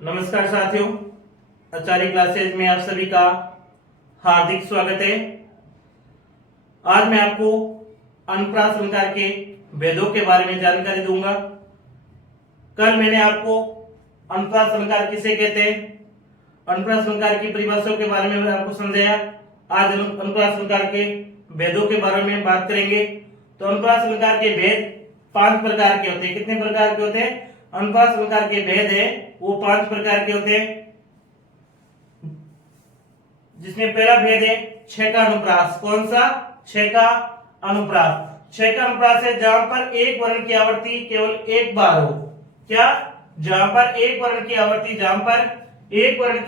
नमस्कार साथियों, आचार्य क्लासेज में आप सभी का हार्दिक स्वागत है। आज मैं आपको अनुप्रास अलंकार के भेदों के बारे में जानकारी दूंगा। कल मैंने आपको अनुप्रास अलंकार किसे कहते हैं, अनुप्रास अलंकार की परिभाषाओं के बारे में आपको समझाया। आज अनुप्रास अलंकार के भेदों के बारे में बात करेंगे। तो अनुप्रास अलंकार के भेद 5 प्रकार के होते हैं। कितने प्रकार के होते हैं? अनुप्रास अलंकार के भेद है वो 5 प्रकार के होते हैं, जिसमें पहला भेद है छह का अनुप्रास। कौन सा? छह का अनुप्रास। छह का अनुप्रास है जहां पर एक वर्ण की आवृत्ति केवल एक बार हो। क्या? जहां पर एक वर्ण की आवृत्ति, एक वर्ण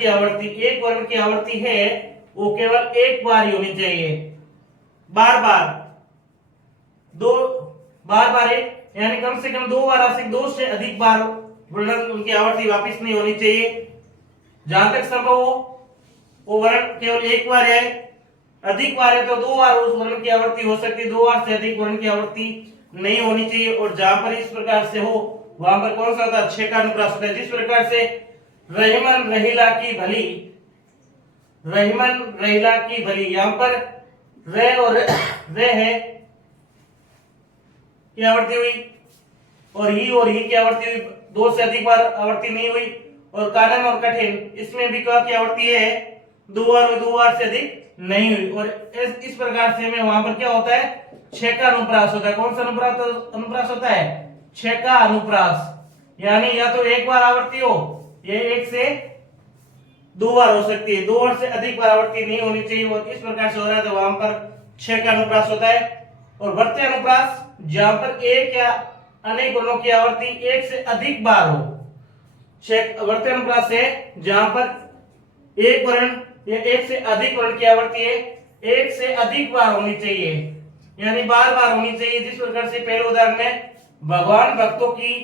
की आवृत्ति है वो केवल एक बार ही होनी चाहिए। बार बार यानी कम से कम 2 बार से 2 से अधिक बार वर्ण उनकी आवृत्ति वापस नहीं होनी चाहिए। जहां तक संभव हो वो वर्ण केवल एक बार है, अधिक बार है तो 2 बार उस वर्ण की आवृत्ति हो सकती है, 2 बार से अधिक वर्ण की आवृत्ति नहीं होनी चाहिए। और जहां पर इस प्रकार से हो वहां पर कौन सा होता है? छह का अनुप्रास होता है। जिस प्रकार से रहीमन रहीला की भली, यहां पर रे और रे है की आवृत्ति हुई और ही की आवृत्ति हुई, 2 से अधिक बार आवृत्ति नहीं हुई। और कानन और कठिन, इसमें भी क्या की आवृत्ति है? 2 बार से अधिक नहीं हुई। और इस प्रकार से में वहां पर क्या होता है? छह का अनुप्रास होता है। कौन सा अनुप्रास होता है? छह का अनुप्रास। यानी या तो एक बार आवृत्ति हो, ये 1 से 2 बार हो सकती है, 2 बार से अधिक बार आवृत्ति नहीं होनी चाहिए। और इस प्रकार से हो रहा है तो वहां पर छह का अनुप्रास होता है। और वर्त्य अनुप्रास जहां पर एक या अनेक वर्णों की आवृत्ति 1 से अधिक बार हो। वर्त्य अनुप्रास है जहां पर एक वर्ण या 1 से अधिक वर्ण की आवृत्ति है 1 से अधिक बार होनी चाहिए, यानी बार बार होनी चाहिए। जिस प्रकार से पहले उदाहरण में भगवान भक्तों की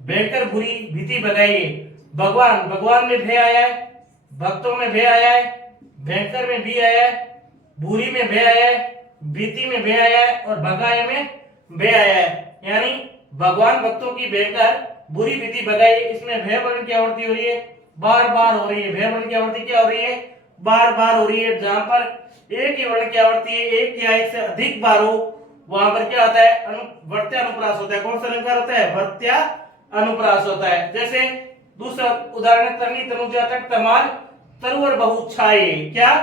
भयंकर बुरी भीति भगाइए। भगवान में भय आया है, भक्तों में भय आया है, भयंकर में भी आया है, बुरी में भय आया है, भीति में भय आया है और भगाए में भय आया है। यानी भगवान भक्तों की भयंकर बुरी भीति भगाई, इसमें भय वर्ण की आवृत्ति हो रही है, बार बार हो रही है। भय वर्ण की आवृत्ति क्या हो रही है? बार बार हो रही है। जहां पर एक ही वर्ण की आवृत्ति है, एक या 1 से अधिक बार हो वहां पर क्या होता है? वर्त्य अनुप्रास होता है। कौन सा अलंकार होता है? वर्त्य अनुप्रास होता है। जैसे दूसरा उदाहरण, तरनी तनुजा तक तमाल तरुवर बहु छाए। क्या?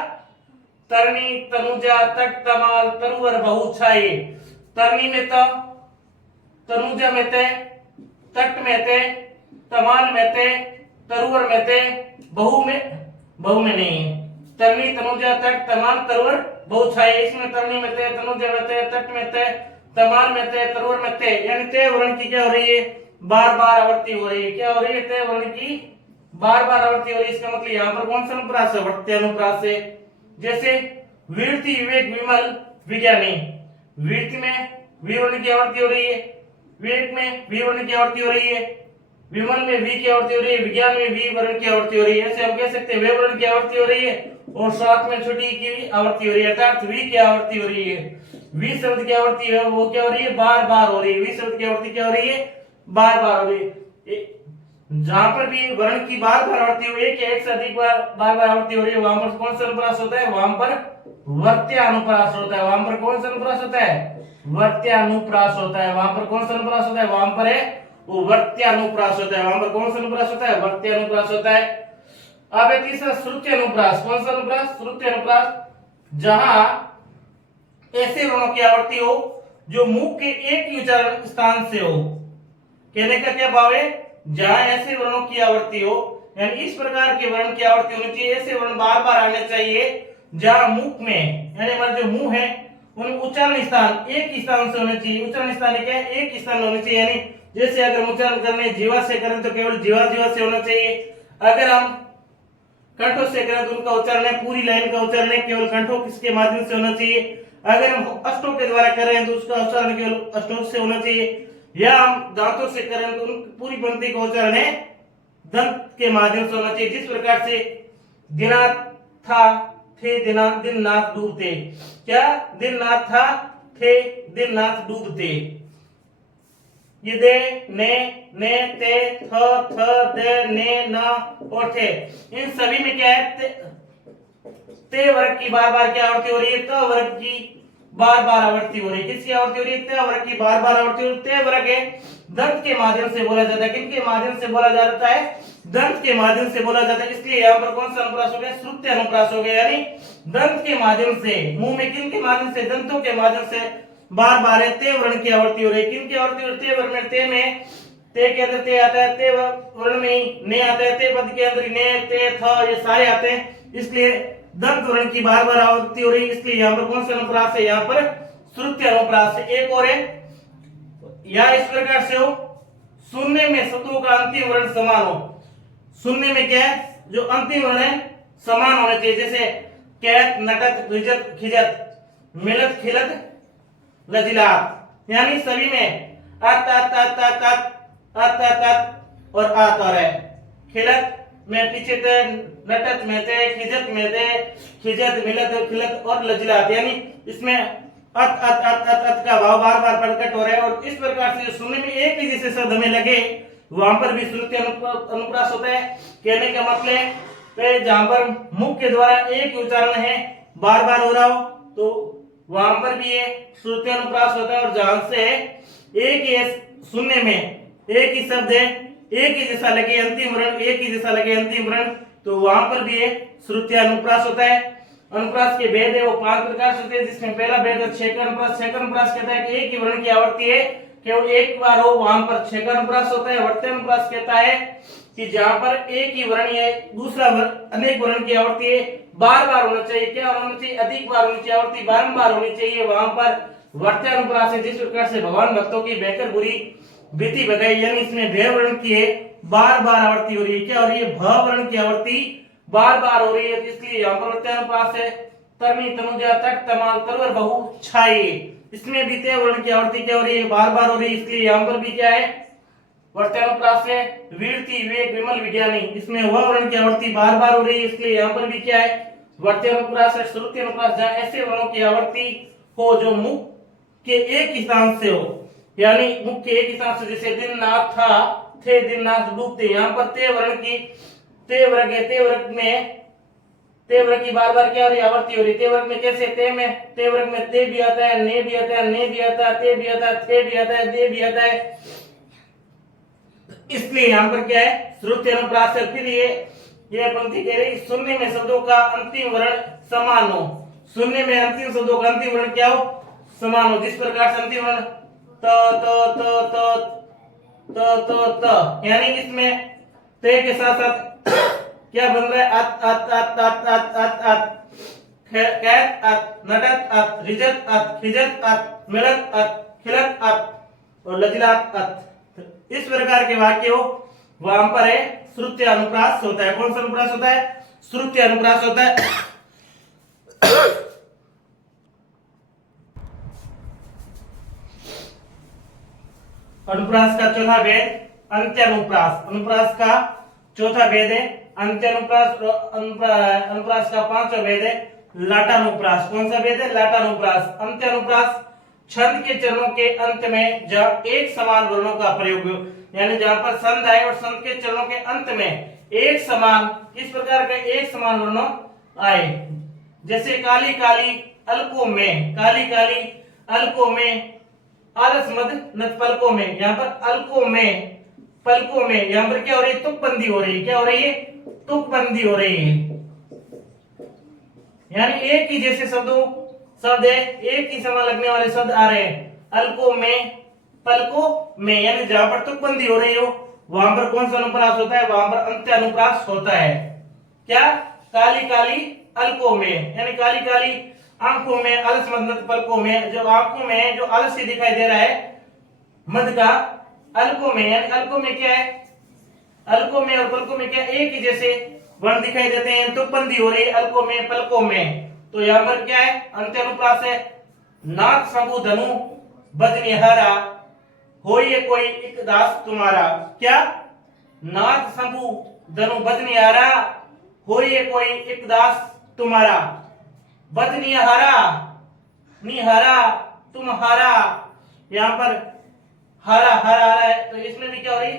तरनी तनुजा तक तमाल तरुवर बहु छाए। तरनी में त, तनुजा में ते, तट में ते, तमाल में ते, तरुवर में ते, बहु में नहीं है। तरनी तनुजा तट तमाल तरुवर बहु छाए, इसमें तरनी में ते, तनुजा में ते, तट में ते, तमाल में ते, तरुवर में ते, यानी ते वर्ण की क्या हो रही है? बार बार आवृत्ति हो रही है। क्या हो रही है? ते वर्ण की बार बार आवृत्ति हो रही है। इसका मतलब यहाँ पर कौन सा अनुप्रास है? वर्त्य अनुप्रास है। जैसे वीरति विवेक विमल विज्ञानी, वीरति में वी वर्ण की आवृत्ति हो रही है, विवेक में वी वर्ण की आवृत्ति हो रही है, विमल में वी की आवृत्ति हो रही है, विज्ञान में वी वर्ण की आवृत्ति हो रही है। ऐसे हम कह सकते हैं वे वर्ण की आवृत्ति हो रही है और साथ में छोटी की आवृत्ति हो रही है, अर्थात वी की आवृत्ति हो रही है। वी शब्द की आवृत्ति है वो क्या हो रही है? बार बार हो रही है। वी शब्द की आवृत्ति क्या हो रही है? बार बार हो रही है। जहां पर भी वर्ण की बार बार आवृत्ति हो, एक या 1 से अधिक बार आवृत्ति हो रही है, वहां पर कौन सा अनुप्रास होता है? वहां पर वर्त्य अनुप्रास होता है। वहां पर कौन सा अनुप्रास होता है? वर्त्य अनुप्रास होता है। वहां पर कौन सा अनुप्रास होता है? वहां पर है वो वर्त्य अनुप्रास होता है। वहां पर कौन सा अनुप्रास होता है? वर्त्य अनुप्रास होता है। अब है तीसरा श्रुति अनुप्रास। कौन सा अनुप्रास? श्रुति अनुप्रास, जहां ऐसे वर्णों की आवृत्ति हो जो मुख के एक ही उच्चारण स्थान से हो। कहने का क्या भाव है? जहां ऐसे वर्णों की आवृत्ति हो, यानी इस प्रकार के वर्ण की आवृत्ति होनी चाहिए, ऐसे वर्ण बार बार आने चाहिए जहां मुख में, यानी हमारा जो मुंह है उन उच्चारण स्थान एक ही स्थान से होने चाहिए। उच्चारण स्थान क्या है? एक ही स्थान होने चाहिए। यानी जैसे अगर उच्चारण करने जीवा से करें तो केवल जीवा से होना चाहिए। अगर हम कंठों से करें तो उनका उच्चारण है, पूरी लाइन का उच्चारण है केवल कंठों के माध्यम से होना चाहिए। अगर हम अष्टों के द्वारा कर रहे हैं तो उसका उच्चारण केवल अष्टों से होना चाहिए। या हम दांतों से करें तो पूरी पंक्ति का उच्चारण है दंत के माध्यम से होना चाहिए। जिस प्रकार से दिनाथ था थे दिन नाथ डूबते। क्या? दिन नाथ था थे दिन नाथ डूबते। ये दे, ने, ते, थ, दे, ने, न और थे। इन सभी में क्या है, ते वर्ग की बार बार क्या आवृत्ति हो रही है, त वर्ग की बार बार आवृत्ति हो रही है। किसकी आवृत्ति हो रही है, ते वर्ग की बार बार आवृत्ति हो रही है। ते वर्ग है दंत के माध्यम से बोला जाता है। किनके माध्यम से बोला जाता है, दंत के माध्यम से बोला जाता है। इसलिए यहाँ पर कौन सा अनुप्रास हो गया, श्रुत्य अनुप्रास हो गया, यानी दंत के माध्यम से, मुंह में किनके माध्यम से, दंतों के माध्यम से बार बार ते वर्ण की आवृत्ति हो रही है। किनकी आवृत्ति हो रही है, ते वर्ण में, ते में, ते के अंदर ते आता है, ते वर्ण में ने आता है, ते पद के अंदर ने, ते, थ ये सारे आते हैं। इसलिए दंत वर्ण की बार बार आवृत्ति हो रही है। इसलिए यहाँ पर कौन सा अनुप्रास है, यहाँ पर श्रुत्य अनुप्रास है। एक और है, या इस प्रकार से हो, सुनने में शब्दों का अंतिम वर्ण समान हो। सुनने में क्या है, जो अंतिम वर्ण है समान होने चाहिए। जैसे कैत, नटत, रिजत, खिजत, मिलत, खिलत, लजिलात, यानी सभी में अत अत अत अत अत अत अत और आत और है। खिलत में पीछे थे, नटत में थे, खिजत में थे, खिजत, मिलत, खिलत और लजिलात, यानी इसमें अत अत अत अत अत का भाव बार बार प्रकट हो रहा है। और इस प्रकार से सुनने में एक ही जैसे शब्द हमें लगे, वहां पर भी श्रुति अनुप्रास होता है। कहने का मतलब जहां पर मुख के द्वारा एक ही उच्चारण है, बार बार हो रहा हो, तो वहां पर भी ये श्रुति अनुप्रास होता है। और जहां से एक ही सुनने में एक ही शब्द है, एक ही जैसा लगे अंतिम वर्ण, एक ही जैसा लगे अंतिम वर्ण, तो वहां पर भी ये श्रुति अनुप्रास होता है। अनुप्रास के भेद है वो 5 प्रकार से होते हैं, जिसमें पहला भेद है छेक अनुप्रास। छेक अनुप्रास कहता है कि एक ही वर्ण की आवृत्ति है, केवल एक बार हो, वहां पर छेक अनुप्रास होता है। वर्त्य अनुप्रास कहता है कि जहां पर एक ही वर्ण है, दूसरा वर्ण अनेक वर्ण की आवृत्ति है, बार बार होना चाहिए। क्या होना चाहिए, अधिक बार होनी चाहिए, आवृत्ति बारंबार होनी चाहिए, वहां पर वर्त्य अनुप्रास है। जिस प्रकार से भगवान भक्तों की बेहतर बुरी बीती बगाई, यानी इसमें भय वर्ण की है, बार बार आवृत्ति हो रही है। क्या हो रही है, भ वर्ण की आवृत्ति बार बार हो रही है, इसलिए यहाँ पर वर्त्य अनुप्रास है। तरनी, तनुजा, तट, तमाल, तरवर, बहु, छाई, इसमें भी ते वर्ण की आवृत्ति क्या हो रही है, बार बार हो रही है। इसलिए यहाँ पर भी क्या है, वर्त्य अनुप्रास है। वीरती, विवेक, विमल, विज्ञानी, इसमें वह वर्ण की आवृत्ति बार बार हो रही है। इसलिए यहाँ पर भी क्या है, वर्त्य अनुप्रास है। श्रुति अनुप्रास, जहाँ ऐसे वर्णों की आवृत्ति हो जो मुख के एक स्थान से हो, यानी मुख के एक स्थान से, जैसे दिन, नाथ, था, थे, दिन, नाथ, डूबते, यहाँ पर ते वर्ण की, ते वर्ग है, ते वर्ग में ते वर्ग की बार बार क्या हो रही है, आवृत्ति हो रही है। ते वर्ग में कैसे, ते वर्ग में ते भी आता है, ने भी आता है, ने भी आता है, ते भी आता है, थे भी आता है, दे भी आता है। इसलिए यहाँ पर क्या है, श्रुति अनुप्रास है। फिर ये पंक्ति कह रही, सुनने में शब्दों का अंतिम वर्ण समान हो। सुनने में अंतिम शब्दों का अंतिम वर्ण क्या हो, समान हो। जिस प्रकार से अंतिम वर्ण त त त त त त त, यानी इसमें ते के साथ साथ क्या बन रहा है, अत अत अत अत अत अत अत, कैत अत, नटत अत, रिजत अत, खिजत अत, मिलत अत, खिलत अत और लजिलात अत। इस प्रकार के वाक्य हो, वहां पर है श्रुत्य अनुप्रास होता है। कौन सा अनुप्रास होता है, श्रुत्य अनुप्रास होता है। अनुप्रास का चौथा भेद अंत्यानुप्रास। अनुप्रास का चौथा भेद है अंत्यानुप्रास। अनुप्रास का पांचवा भेद है लाटानुप्रास। कौन सा भेद है, लाटानुप्रास। अंत्यानुप्रास, छंद के चरणों के अंत में जहाँ एक समान वर्णों का प्रयोग हो, यानी जहां पर संध आए और संध के चरणों के अंत में एक समान, इस प्रकार के एक समान वर्णों आए। जैसे काली काली अलकों में, काली काली अलकों में, आलस मद नत पलकों में, यहाँ पर अलकों में, पलकों में, यहाँ पर क्या हो रही है, तुकबंदी हो रही है। क्या हो रही है, तुकबंदी हो रही है, यानी एक ही जैसे शब्द है, एक ही समान लगने वाले शब्द आ रहे हैं। अलकों में, पलकों में, यानी जहां पर तुकबंदी हो रही हो, वहां पर कौन सा अनुप्रास होता है, वहां पर अंत्यानुप्रास होता है। क्या, काली काली अलकों में, यानी काली काली आंखों में, आलस मद पलकों में, जो आंखों में जो आलस्य दिखाई दे रहा है मद का, अलकों में, यानी अलकों में क्या है, अलकों में और पलकों में क्या, एक ही जैसे वर्ण दिखाई देते हैं, तुकबंदी हो रही है अलकों में, पलकों में, तो यहाँ पर क्या है, अंत्यानुप्रास है। नाथ सबु धनु बजनिहारा, हो ये कोई एक दास तुम्हारा। क्या, नाथ सबु धनु बजनिहारा, हो ये कोई एक दास तुम्हारा। बजनिहारा, निहारा, तुम्हारा, यहाँ पर हरा हरा आ रहा है, तो इसमें भी क्या हो रही,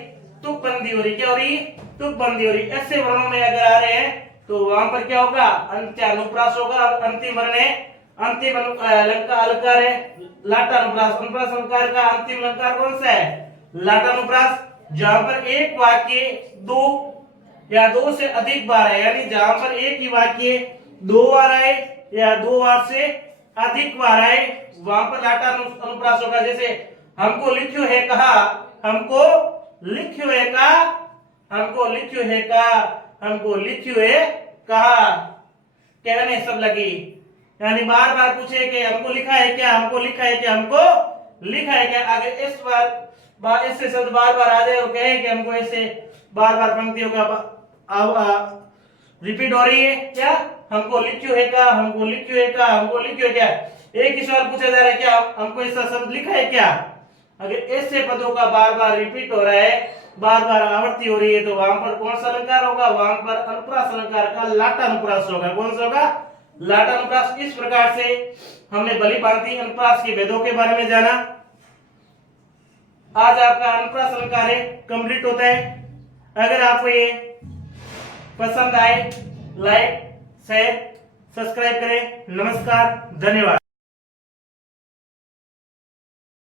तुकबंदी हो रही, क्या हो रही, तुकबंदी हो रही। ऐसे वर्णों में अगर आ रहे हैं तो वहां पर क्या होगा, अंत्यानुप्रास होगा। अंतिम वर्ण है, अंतिम अलंकार अलंकार है लाटानुप्रास। अनुप्रास अलंकार का अंतिम अलंकार कौन सा है, लाटानुप्रास। जहां पर एक वाक्य दो या दो से अधिक बार है, यानी जहां पर एक ही वाक्य दो बार आए या दो बार से अधिक बार आए, वहां पर लाटा अनुप्रास होगा। जैसे हमको लिख्यो है कहा, हमको लिख्यो है कहा, हमको लिख्यो है कहा, हमको लिख्यो है कहा, कहने सब लगी। यानी बार बार पूछे कि हमको लिखा है क्या, हमको लिखा है क्या, हमको लिखा है क्या। आगे इस बार इससे शब्द बार बार आ जाए और कहे कि हमको ऐसे बार बार पंक्तियों का रिपीट हो रही है क्या, हमको लिख्यो है क्या, हमको लिख्यो है क्या, हमको लिख्यो है क्या। एक ही सवाल पूछा जा रहा है, क्या हमको ऐसा शब्द लिखा है क्या। अगर ऐसे पदों का बार बार रिपीट हो रहा है, बार बार आवृत्ति हो रही है, तो वहां पर कौन सा अलंकार होगा, वहां पर अनुप्रास अलंकार का लाटानुप्रास होगा। कौन सा होगा, लाटानुप्रास। इस प्रकार से हमने बलि भांति अनुप्रास के भेदों के बारे में जाना। आज आपका अनुप्रास अलंकार कंप्लीट होता है। अगर आपको ये पसंद आए, लाइक शेयर सब्सक्राइब करें। नमस्कार, धन्यवाद।